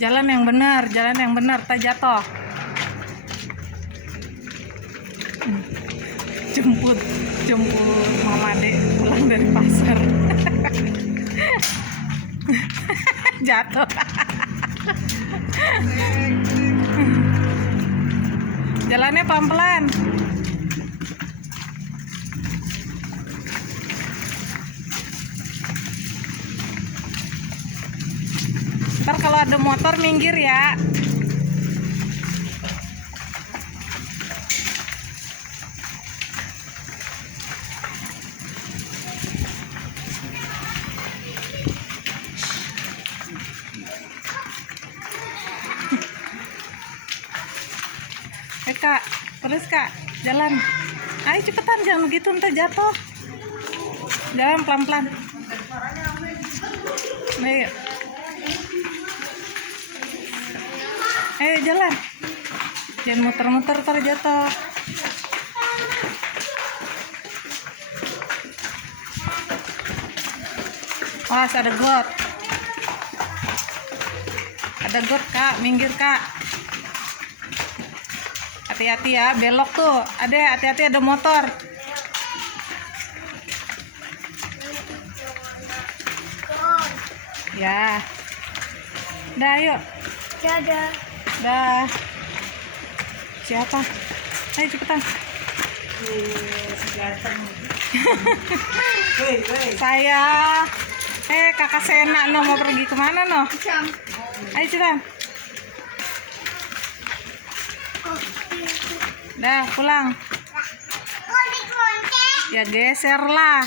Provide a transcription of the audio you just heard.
Jalan yang benar, tak jatuh. Jemput Mama Dek pulang dari pasar. Jatuh. Jalannya pelan-pelan. Ntar kalau ada motor minggir ya. Kak, terus Kak, jalan. Ayo cepetan, jangan begitu ntar jatuh. Jalan pelan-pelan. Ayo jalan. Jangan muter-muter ntar jatuh. Awas ada got. Ada got Kak, minggir Kak. Hati-hati ya, belok tuh. Ada, hati-hati ada motor. Ya. Dah, yuk. Dadah. Dah. Siapa? Ayo cepetan. Saya. Kakak Sena no mau pergi kemana no? Ayo cepetan. Dah pulang. Ya geser lah.